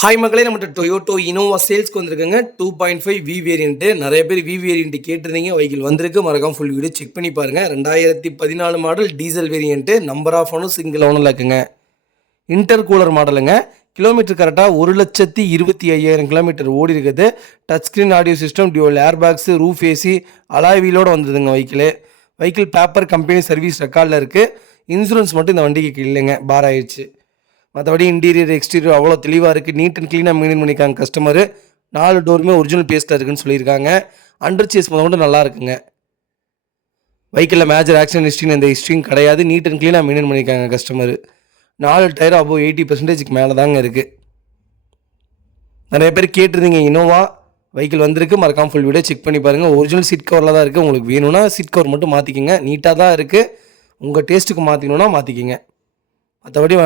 Hi மக்களே, நம்மகிட்ட Toyota Innova சேல்ஸ்க்கு வந்திருக்குங்க. 2.5 வி வேரியன்ட். நிறைய பேர் வி வேரியன்ட் கேட்டிருந்தீங்க. வெஹிக்கிள் வந்திருக்கு. மறக்காம ஃபுல் வீடியோ செக் பண்ணி பாருங்க. 2014 model diesel variant. Number of owner single ஓனர்ல இருக்குங்க. இன்டர் கூலர் மாடலுங்க. கிலோமீட்டர் கரெக்டாக 1,25,000 கிலோமீட்டர் ஓடி இருக்குது. Touch screen audio system, dual airbags, roof AC, alloy வீலோடு வந்ததுங்க வெஹிக்கிள் பேப்பர் கம்பெனி சர்வீஸ் ரெக்கார்டில் இருக்குது. இன்சூரன்ஸ் மட்டும் இந்த வண்டிக்கு இல்லைங்க, பார் ஆயிடுச்சு. மற்றபடி இன்டீரியர் எக்ஸ்டீரியர் அவ்வளோ தெளிவாக இருக்குது. நீட் அண்ட் க்ளீனாக மெயின்டைன் பண்ணியிருக்காங்க கஸ்டமர். 4 டோருமே ஒரிஜினல் பேஸ்ட்டில் இருக்குன்னு சொல்லியிருக்காங்க. அண்டர் சேஸ் முதல் நல்லா இருக்குங்க. வெஹிக்கிளில் மேஜர் ஆக்சிடென்ட் ஹிஸ்ட்ரின்னு எந்த ஹிஸ்ட்ரியும் கிடையாது. நீட் அண்ட் க்ளீனாக மெயின்டைன் பண்ணியிருக்காங்க கஸ்டமர். 4 டயர் அபோவ் 80% மேலே தாங்க இருக்குது. நிறைய பேர் கேட்டிருந்தீங்க இனோவா வெஹிக்கிள் வந்திருக்கு. மறக்காம ஃபுல் வீடியோ செக் பண்ணி பாருங்கள். ஒரிஜினல் சீட் கவரில் தான் இருக்குது. உங்களுக்கு வேணும்னா சீட் கவர் மட்டும் மாற்றிக்கிங்க. நீட்டாக தான் இருக்குது. உங்கள் டேஸ்ட்டுக்கு மாற்றிக்கணுன்னா மாற்றிக்கிங்க. மற்றபடி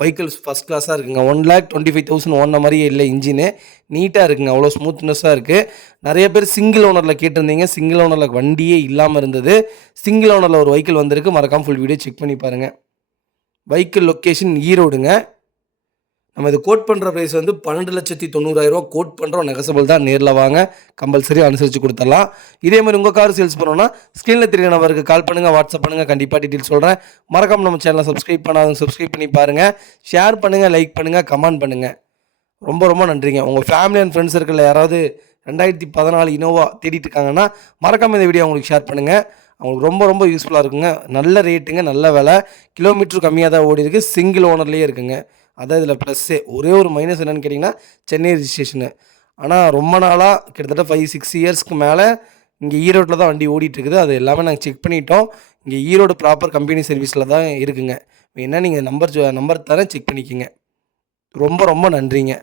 வெஹிக்கிள்ஸ் ஃபஸ்ட் கிளாஸாக இருக்குங்க. 1,25,000 ஓடின மாதிரியே இல்லை. இன்ஜினு நீட்டாக இருக்குங்க. அவ்வளோ ஸ்மூத்னஸாக இருக்குது. நிறைய பேர் சிங்கிள் ஓனரில் கேட்டிருந்தீங்க. சிங்கிள் ஓனரில் வண்டியே இல்லாமல் இருந்தது. சிங்கிள் ஓனரில் ஒரு வெஹிக்கிள் வந்திருக்கு. மறக்காமல் ஃபுல் வீடியோ செக் பண்ணி பாருங்கள். வெஹிக்கிள் லொக்கேஷன் ஈரோடுங்க. நம்ம இது கோட் பண்ணுற ப்ரைஸ் வந்து 12,90,000 கோட் பண்ணுறோம். நெகசபிள் தான். நேரில் வாங்க, கம்பல்சரி அனுசரித்து கொடுத்துடலாம். இதே மாதிரி உங்கள் கார் சேல்ஸ் பண்ணோன்னா ஸ்க்ரீனில் தெரிய நம்பருக்கு கால் பண்ணுங்கள், வாட்ஸ்அப் பண்ணுங்கள். கண்டிப்பாக டீட்டெயில் சொல்கிறேன். மறக்காமல் நம்ம சேனலை சப்ஸ்கிரைப் பண்ணாதவங்க சப்ஸ்கிரைப் பண்ணி பாருங்கள். ஷேர் பண்ணுங்கள், லைக் பண்ணுங்கள், கமெண்ட் பண்ணுங்கள். ரொம்ப ரொம்ப நன்றிங்க. உங்கள் ஃபேமிலி அண்ட் ஃப்ரெண்ட்ஸ் சர்க்கிளில் யாராவது 2014 இனோவா தேடிட்டு இருக்காங்கன்னா மறக்காமல் இந்த வீடியோ அவங்களுக்கு ஷேர் பண்ணுங்கள். அவங்களுக்கு ரொம்ப ரொம்ப யூஸ்ஃபுல்லாக இருக்குங்க. நல்ல ரேட்டுங்க, நல்ல விலை. கிலோமீட்டர் கம்மியாக தான் ஓடி இருக்குது. சிங்கிள் ஓனர்லேயே இருக்குங்க. அதான் இதில் ப்ளஸ்ஸே. ஒரே ஒரு மைனஸ் என்னென்னு கேட்டிங்கன்னா சென்னை ரிஜிஸ்ட்ரேஷனு. ஆனால் ரொம்ப நாளாக கிட்டத்தட்ட 5-6 இயர்ஸ்க்கு மேலே இங்கே ஈரோட்டில் தான் வண்டி ஓடிட்டுருக்குது. அது எல்லாமே நாங்கள் செக் பண்ணிட்டோம். இங்கே ஈரோடு ப்ராப்பர் கம்பெனி சர்வீஸில் தான் இருக்குங்க. வேணால் நீங்கள் நம்பர் தரேன், செக் பண்ணிக்கோங்க. ரொம்ப ரொம்ப நன்றிங்க.